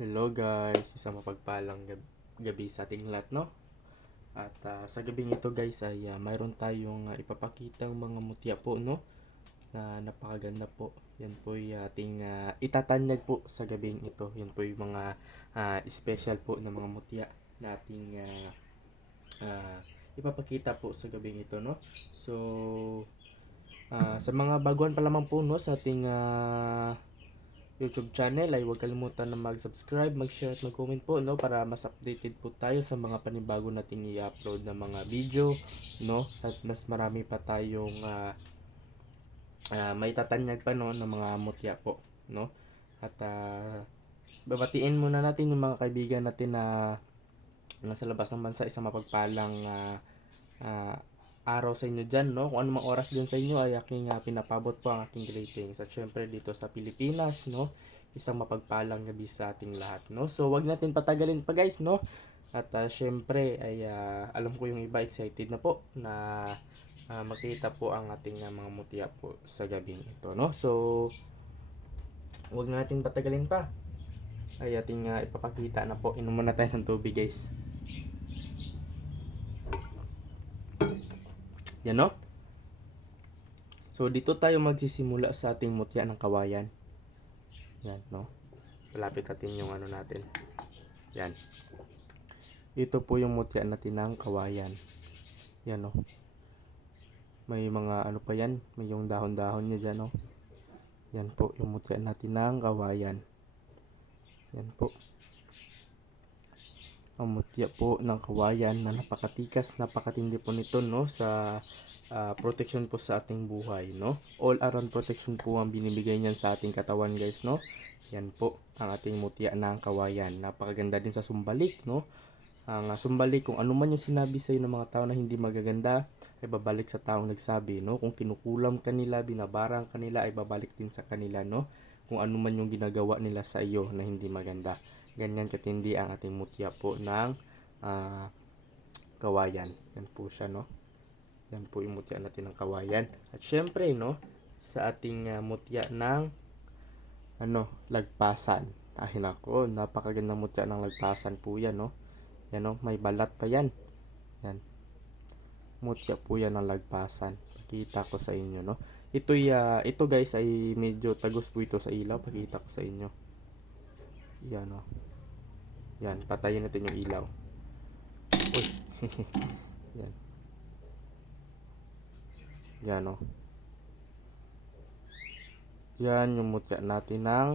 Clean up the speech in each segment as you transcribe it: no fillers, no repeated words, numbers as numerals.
Hello guys, isang mapagpalang gabi sa ating lahat, no? At sa gabing ito guys ay mayroon tayong ipapakitang mga mutya po, no? Na napakaganda po. Yan po yung ating itatanyag po sa gabing ito. Yan po yung mga special po na mga mutya na ating ah, ipapakita po sa gabing ito, no? So, sa mga baguhan pa lamang po, no? Sa ating YouTube channel ay huwag kalimutan na mag-subscribe, mag-share at mag-comment po, no, para mas updated po tayo sa mga panibago nating i-upload na mga video, no, at mas marami pa tayong may tatanyag pa, no, ng mga mutya po, no. At babatiin muna natin yung mga kaibigan natin na nasa labas ng bansa. Isang mapagpalang ah, araw sa inyo dyan, no? Kung anumang oras dyan sa inyo ay aking pinapabot po ang aking greetings. At syempre dito sa Pilipinas, no? Isang mapagpalang gabi sa ating lahat, no? So wag natin patagalin pa guys, no? At syempre ay alam ko yung iba excited na po na makita po ang ating mga mutya po sa gabing ito, no? So wag natin patagalin pa. Ay ating ipapakita na po. Inom muna tayo ng tubig guys. Yan, no? So dito tayo magsisimula sa ating mutya ng kawayan. Yan, no? Malapit natin yung ano natin. Yan. Ito po yung mutya natin ng kawayan. Yan, no? May mga ano pa yan. May yung dahon-dahon niya dyan, no? Yan po yung mutya natin ng kawayan. Yan po. Ang mutya po ng kawayan na napakatikas, napakatindi po nito, no? Sa protection po sa ating buhay, no? All around protection po ang binibigay niyan sa ating katawan, guys, no? Yan po ang ating mutya ng kawayan. Napakaganda din sa sumbalik, no? Ang sumbalik, kung ano man yung sinabi sa iyo ng mga tao na hindi magaganda, ay babalik sa taong nagsabi, no? Kung kinukulam kanila, binabarang kanila, ay babalik din sa kanila, no? Kung ano man yung ginagawa nila sa iyo na hindi maganda. Ganyan katindi ang ating mutya po ng kawayan. Yan po siya, no? Yan po yung mutya natin ng kawayan. At syempre, no, sa ating mutya ng lagpasan. Ay nako, napakagandang mutya ng lagpasan po yan, no? Yan, no, may balat pa yan. Yan. Mutya po yan ng lagpasan. Pakita ko sa inyo, no? Ito guys ay medyo tagos po ito sa ilaw. Pakita ko sa inyo. Yan, no. Yan, patayin natin yung ilaw. Uy. Yan. Yan, no. Yan yung mutya natin ng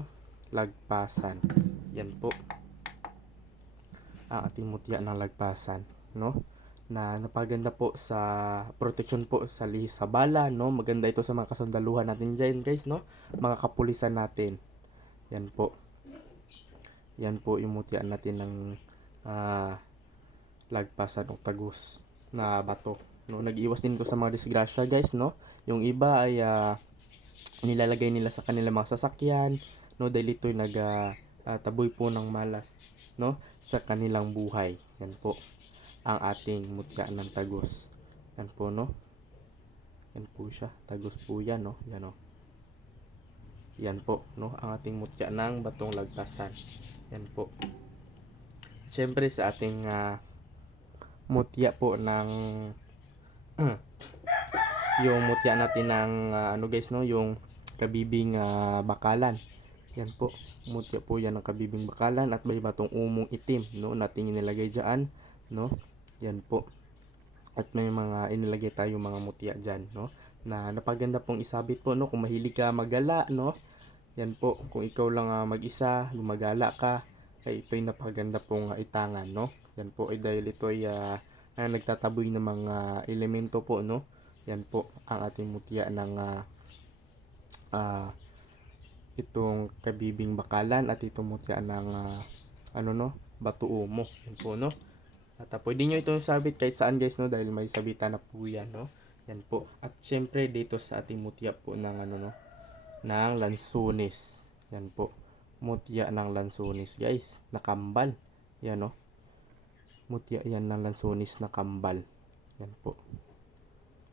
lagpasan. Yan po ang ating mutya ng lagpasan, no? Na napaganda po sa protection po sa lihis sa bala, no? Maganda ito sa mga kasundaluhan natin dyan, guys, no? Mga kapulisan natin. Yan po. Yan po yung mutya natin ng lagpasan o tagus na bato, no? Nag-iwas din ito sa mga disgrasya, guys, no? Yung iba ay nilalagay nila sa kanilang mga sasakyan, no? Dahil ito'y taboy po ng malas, no? Sa kanilang buhay. Yan po ang ating mutya ng tagos. Yan po, no? Yan po siya. Tagos po yan, no? Yan, no? Yan po, no? Ang ating mutya ng batong lagpasan. Yan po. Siyempre sa ating mutya po ng yung mutya natin ng guys, no? Yung kabibing bakalan. Yan po. Mutya po yan ng kabibing bakalan at may batong umong itim, no? Nating inilagay dyan, no? Yan po. At may mga inilagay tayong mga mutya dyan, no? Na napaganda pong isabit po, no? Kung mahilig ka magala, no? Yan po. Kung ikaw lang mag-isa, gumagala ka, ay ito'y napaganda pong itangan, no? Yan po ay dahil ito'y nagtataboy ng mga elemento po, no? Yan po ang ating mutya ng itong kabibing bakalan at itong mutya ng bato umo. Yan po, no? At pwede nyo itong sabit kahit saan, guys, no? Dahil may sabitan na po yan, no? Yan po. At syempre dito sa ating mutya po ng ng lansunis. Yan po. Mutya ng lansunis, guys. Nakambal. Yan, no? Mutya yan ng lansunis na kambal. Yan po.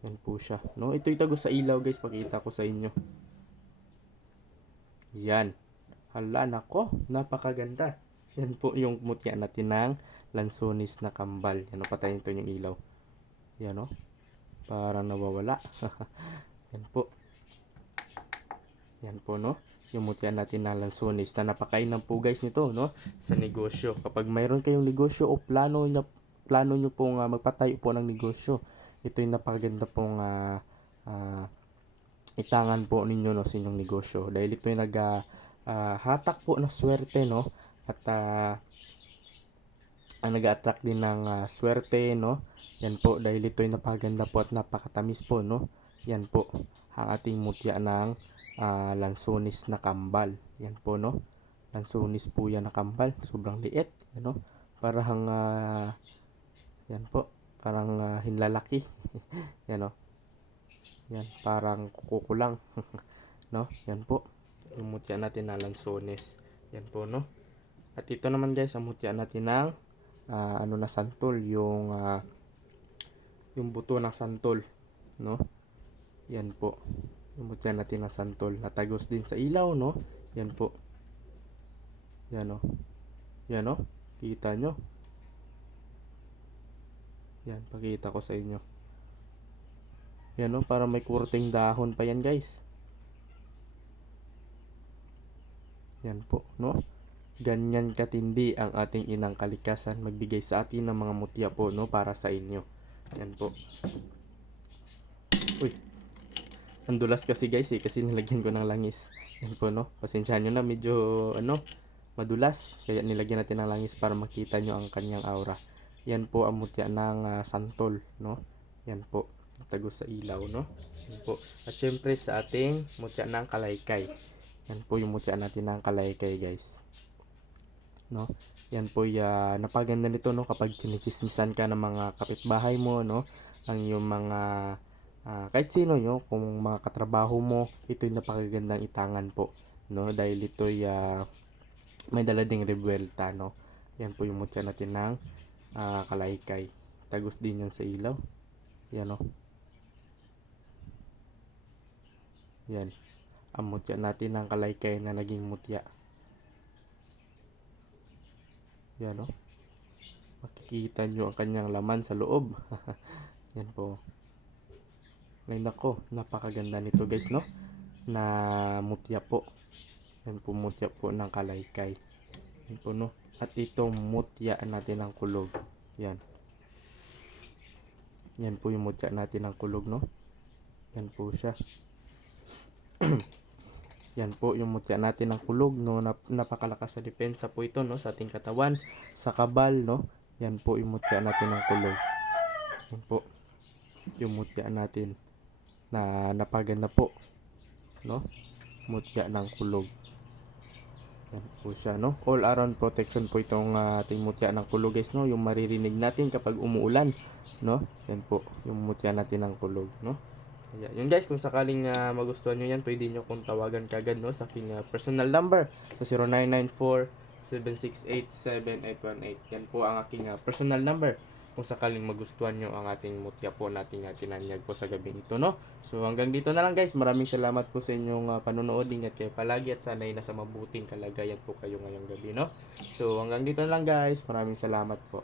Yan po siya, no? Ito'y tagos sa ilaw, guys. Pakita ko sa inyo. Yan. Hala, nako. Napakaganda. Yan po yung mutya natin ng lansones na kambal. Yan o, patayin to yung ilaw. Yan o, parang nawawala. Yan po. Yan po, no? Yung mutya natin na lansones na napakainan po guys nito, no? Sa negosyo. Kapag mayroon kayong negosyo o plano nyo pong magpatayo po ng negosyo, ito yung napakaganda pong itangan po ninyo, no, sa inyong negosyo. Dahil ito yung hatak po ng swerte, no? At ang nag-attract din ng swerte, no? Yan po, dahil ito yung napakaganda po at napakatamis po, no? Yan po, ang ating mutya ng lansones na kambal. Yan po, no? Lansones po yan na kambal. Sobrang liit, ano? Parang yan po, parang hinlalaki. Yan, no? Yan, parang kuko lang. No? Yan po, yung mutya natin na lansones. Yan po, no? At ito naman guys, ang mutya natin ng na santol, yung buto ng santol, no? Yan po, yung mutya natin na santol, natagos din sa ilaw, no? Yan po. Yan o. Yan o. Kita nyo. Yan, pakita ko sa inyo. Yan o, para may kurting dahon pa yan guys. Yan po, no? Ganyan katindi ang ating inang kalikasan magbigay sa atin ng mga mutya po, no, para sa inyo. Yan po. Uy, ang dulas kasi guys kasi nilagyan ko ng langis. Yan po, no, pasensyahan nyo na, medyo madulas, kaya nilagyan natin ng langis para makita nyo ang kanyang aura. Yan po ang mutya ng santol, no? Yan po, tagos sa ilaw, no? Yan po. At syempre sa ating mutya ng kalaykay. Yan po yung mutya natin ng kalaykay guys, no? Yan po napaganda nito, no, kapag chinichismisan ka ng mga kapitbahay mo, no, ang yung mga kahit sino nyo, kung mga katrabaho mo, ito yung napakagandang itangan po, no, dahil ito may dala ding rebuelta, no. Yan po yung mutya natin ng kalaykay. Tagos din yan sa ilaw. Yan, no. Yan, ang mutya natin ng kalaykay na naging mutya. Yan, no? Makikita nyo ang kanyang laman sa loob. Yan po. Ay nako, napakaganda nito guys, no? Na mutya po. Yan po, mutya po ng kalaykay. Yan po, no? At itong mutya natin ng kulog. Yan. Yan po yung mutya natin ng kulog, no? Yan po siya. Yan po yung mutya natin ng kulog, no? Napakalakas sa depensa po ito, no, sa ating katawan, sa kabal, no? Yan po yung mutya natin ng kulog. Yan po yung mutya natin na napaganda po, no? Mutya ng kulog. Yan po siya, no? All around protection po itong ating mutya ng kulog guys, no? Yung maririnig natin kapag umuulan, no? Yan po yung mutya natin ng kulog, no? Kaya, yun guys, kung sakaling magustuhan nyo yan, pwede nyo kong tawagan kagad, no, sa aking personal number sa 0994-768-7818. Yan po ang aking personal number kung sakaling magustuhan nyo ang ating mutya po nating tinanyag po sa gabing ito, no. So hanggang dito na lang guys, maraming salamat po sa inyong panonood. Ingat kayo palagi at sana'y nasa mabuting kalagayan po kayo ngayong gabi, no. So hanggang dito na lang guys, maraming salamat po.